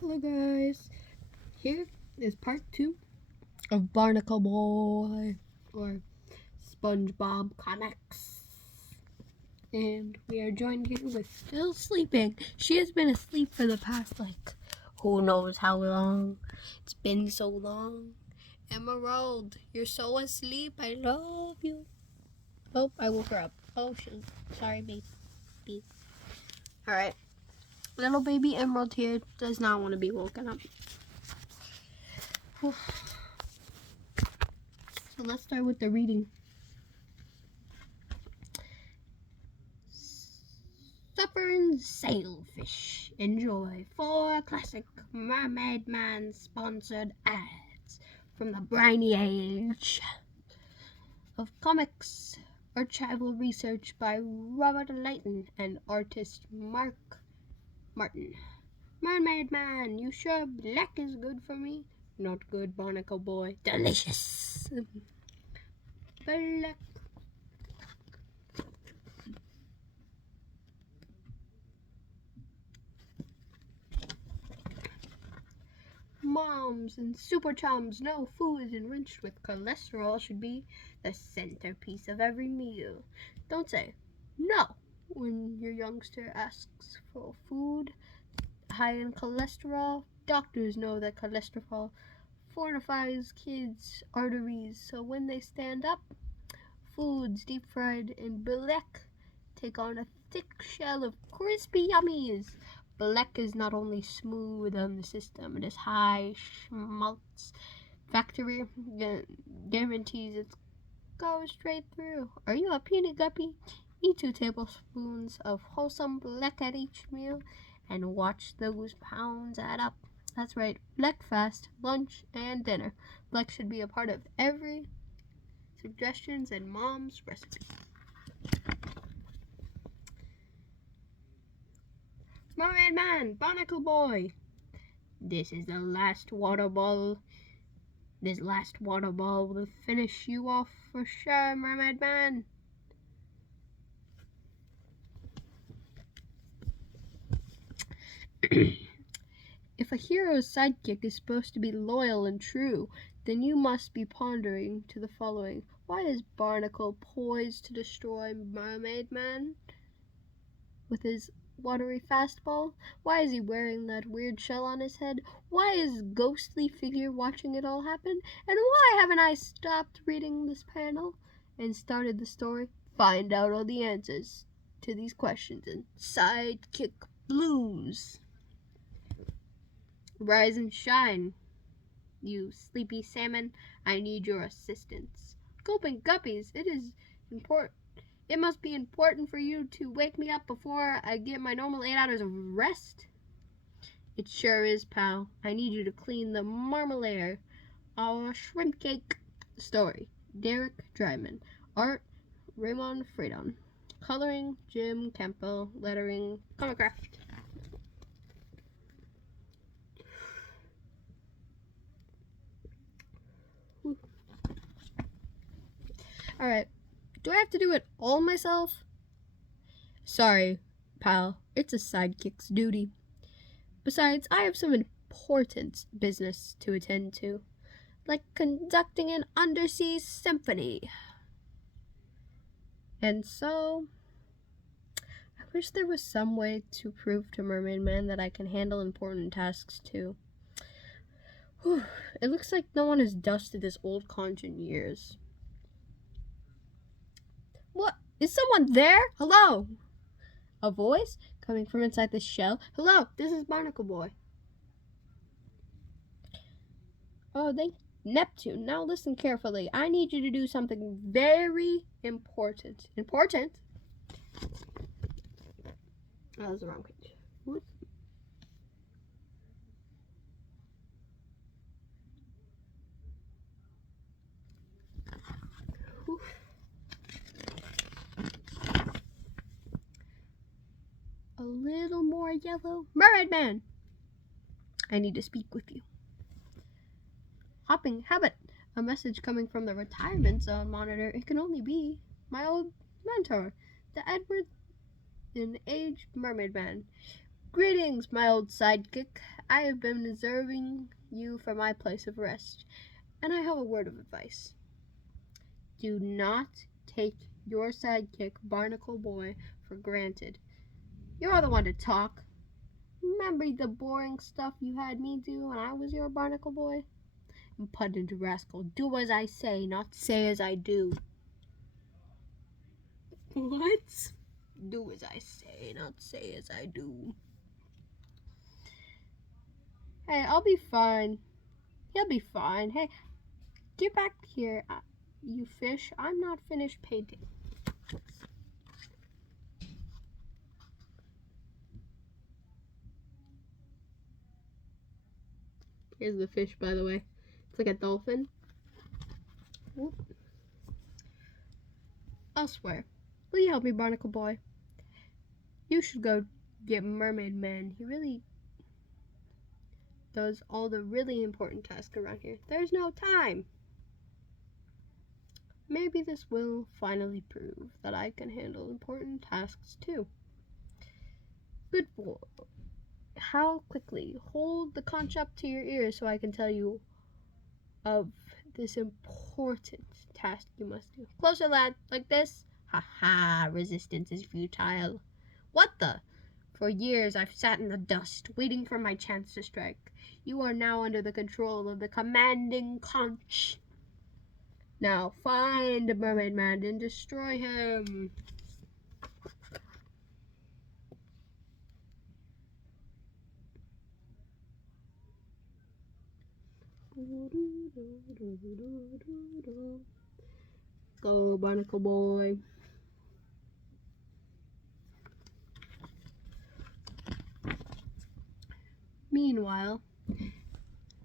Hello guys, here is part 2 of Barnacle Boy, or SpongeBob comics. And we are joined here with still sleeping. She has been asleep for the past, who knows how long. It's been so long. Emerald, you're so asleep. I love you. Oh, I woke her up. Oh, shoot. Sorry, baby. Alright. Little baby Emerald here does not want to be woken up. So let's start with the reading. Suffering Sailfish. Enjoy 4 classic Mermaid Man sponsored ads from the briny age of comics. Archival research by Robert Layton and artist Mark Martin. Mermaid Man, you sure black is good for me? Not good, Barnacle Boy. Delicious. Black. Moms and super chums know food enriched with cholesterol should be the centerpiece of every meal. Don't say no when your youngster asks for food high in cholesterol. Doctors know that cholesterol fortifies kids' arteries, so when they stand up, foods deep fried in black take on a thick shell of crispy yummies. Black is not only smooth on the system, it is high schmaltz. Factory guarantees it goes straight through. Are you a puny guppy? Eat 2 tablespoons of wholesome black at each meal and watch those pounds add up. That's right, breakfast, lunch, and dinner. Black should be a part of every suggestions in Mom's recipe. Mermaid Man, Barnacle Boy. This is the last water ball. This last water ball will finish you off for sure, Mermaid Man. If a hero's sidekick is supposed to be loyal and true, then you must be pondering to the following. Why is Barnacle poised to destroy Mermaid Man with his watery fastball? Why is he wearing that weird shell on his head? Why is ghostly figure watching it all happen? And why haven't I stopped reading this panel and started the story? Find out all the answers to these questions in Sidekick Blues. Rise and shine, you sleepy salmon. I need your assistance. Gulping guppies, it must be important for you to wake me up before I get my normal 8 hours of rest. It sure is, pal. I need you to clean the marmalade. Our shrimp cake story. Derek Dryman. Art, Raymond Freedon. Coloring, Jim Campbell. Lettering, Comicraft. Alright. Do I have to do it all myself? Sorry, pal. It's a sidekick's duty. Besides, I have some important business to attend to, like conducting an undersea symphony. And so, I wish there was some way to prove to Mermaid Man that I can handle important tasks too. Whew, it looks like no one has dusted this old conch in years. What? Is someone there? Hello? A voice coming from inside the shell. Hello, this is Barnacle Boy. Oh, Neptune. Now listen carefully. I need you to do something very important. Important? That was the wrong page. What? A little more yellow. Mermaid Man! I need to speak with you. Hopping habit. A message coming from the retirement zone monitor. It can only be my old mentor, the Edward in Age Mermaid Man. Greetings, my old sidekick. I have been observing you from my place of rest, and I have a word of advice. Do not take your sidekick, Barnacle Boy, for granted. You're the one to talk. Remember the boring stuff you had me do when I was your Barnacle Boy? Impudent rascal, do as I say, not say as I do. What? Do as I say, not say as I do. Hey, I'll be fine. He'll be fine. Hey, get back here, you fish. I'm not finished painting. Here's the fish, by the way. It's like a dolphin. Whoop. Elsewhere. Will you help me, Barnacle Boy? You should go get Mermaid Man. He really does all the really important tasks around here. There's no time. Maybe this will finally prove that I can handle important tasks too. Good boy. How quickly. Hold the conch up to your ear so I can tell you of this important task you must do. Closer, lad. Like this. Ha ha. Resistance is futile. What the? For years I've sat in the dust, waiting for my chance to strike. You are now under the control of the commanding conch. Now find Mermaid Man and destroy him. Go, Barnacle Boy. Meanwhile,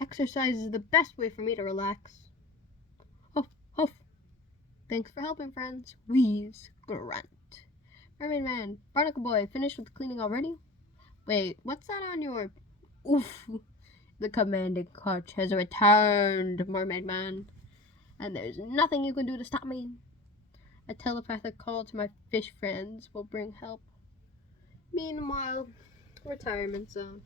exercise is the best way for me to relax. Huff, huff. Thanks for helping, friends. Wheeze, grunt. Mermaid Man, Barnacle Boy, finished with cleaning already? Wait, what's that on your... Oof. The commanding conch has returned, Mermaid Man. And there's nothing you can do to stop me. A telepathic call to my fish friends will bring help. Meanwhile, retirement zone.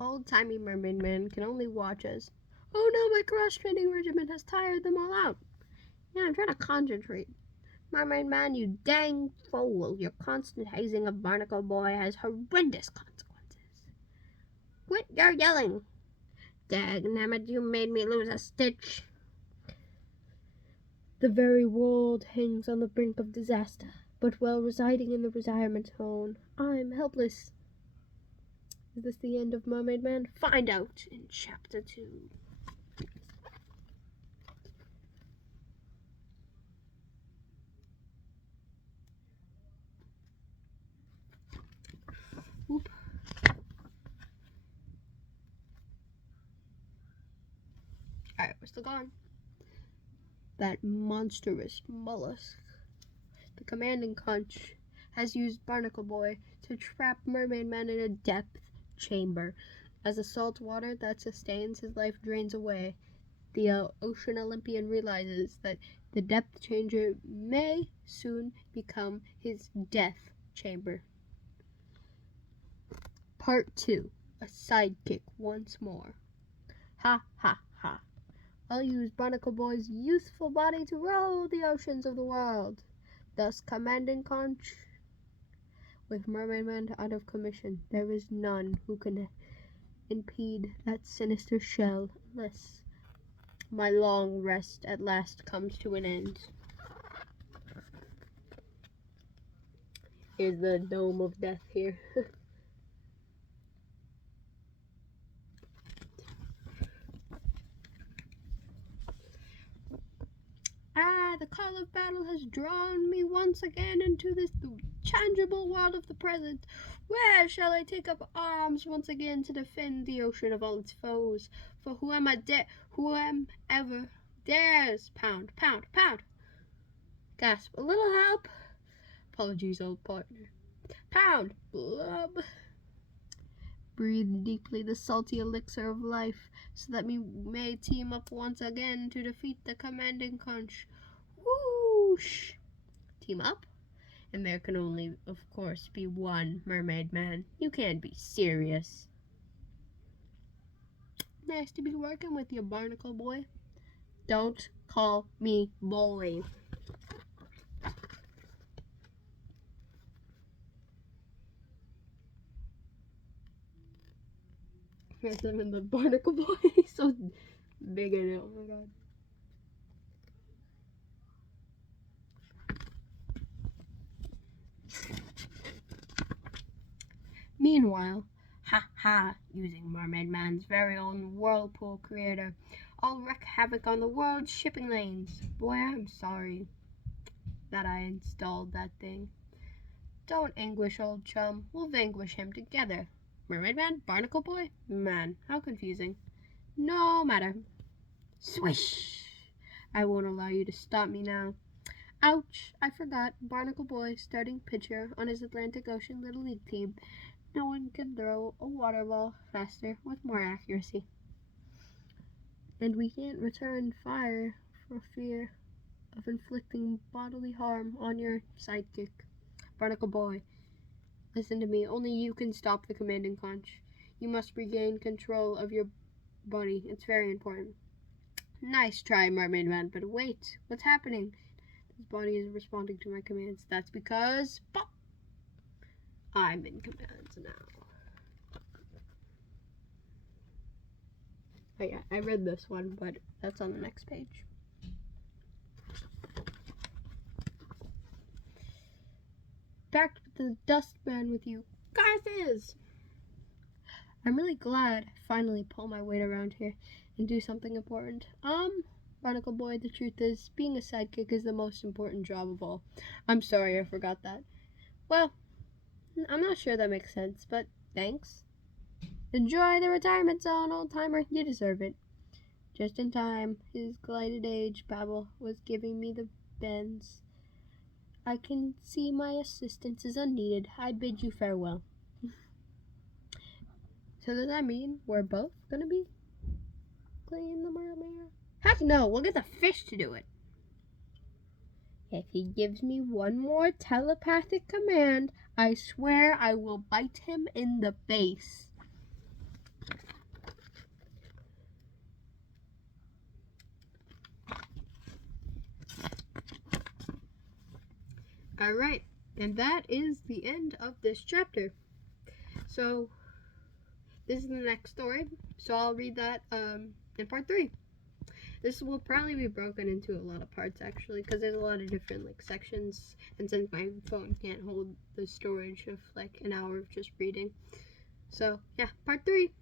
Old-timey Mermaid Man can only watch as, oh no, my cross-training regimen has tired them all out. Yeah, I'm trying to concentrate. Mermaid Man, you dang fool. Your constant hazing of Barnacle Boy has horrendous consequences. Quit your yelling. Dagnammit, you made me lose a stitch. The very world hangs on the brink of disaster, but while residing in the retirement zone, I'm helpless. Is this the end of Mermaid Man? Find out in Chapter 2. Oop. Alright, we're still gone. That monstrous mollusk, the commanding conch, has used Barnacle Boy to trap Mermaid Man in a depth chamber. As the salt water that sustains his life drains away, the ocean Olympian realizes that the depth chamber may soon become his death chamber. Part 2. A sidekick once more. Ha ha ha. I'll use Barnacle Boy's youthful body to roll the oceans of the world, thus commanding conch. With Mermaid Man out of commission, there is none who can impede that sinister shell, unless my long rest at last comes to an end. Here's the dome of death here. The call of battle has drawn me once again into this changeable world of the present. Where shall I take up arms once again to defend the ocean of all its foes? For whoever dares, pound, pound, pound. Gasp, a little help? Apologies, old partner. Pound, blub. Breathe deeply the salty elixir of life, so that we may team up once again to defeat the commanding conch. Whoosh! Team up? And there can only, of course, be one mermaid man. You can't be serious. Nice to be working with you, Barnacle Boy. Don't call me boy. Here's him in the Barnacle Boy. He's so big in it. Oh my god. Meanwhile, using Mermaid Man's very own whirlpool creator, I'll wreak havoc on the world's shipping lanes. Boy, I'm sorry that I installed that thing. Don't anguish, old chum. We'll vanquish him together. Mermaid Man? Barnacle Boy? Man, how confusing. No matter. Swish! I won't allow you to stop me now. Ouch! I forgot. Barnacle Boy, starting pitcher on his Atlantic Ocean Little League team. No one can throw a water ball faster with more accuracy. And we can't return fire for fear of inflicting bodily harm on your sidekick. Barnacle Boy, listen to me. Only you can stop the commanding conch. You must regain control of your body. It's very important. Nice try, Mermaid Man, but wait. What's happening? His body is responding to my commands. That's because... Pop! I'm in commands now. Oh yeah, I read this one, but that's on the next page. Back to the dustman with you guys. I'm really glad I finally pull my weight around here and do something important. Barnacle Boy, the truth is, being a sidekick is the most important job of all. I'm sorry I forgot that. Well, I'm not sure that makes sense, but thanks. Enjoy the retirement zone, old timer. You deserve it. Just in time, his glided age babble was giving me the bends. I can see my assistance is unneeded. I bid you farewell. So does that mean we're both gonna be playing the mermaid? Heck no, we'll get the fish to do it. If he gives me one more telepathic command, I swear I will bite him in the face. Alright, and that is the end of this chapter. So, this is the next story, so I'll read that in part 3. This will probably be broken into a lot of parts, actually, because there's a lot of different sections, and since my phone can't hold the storage of an hour of just reading. So yeah, part 3.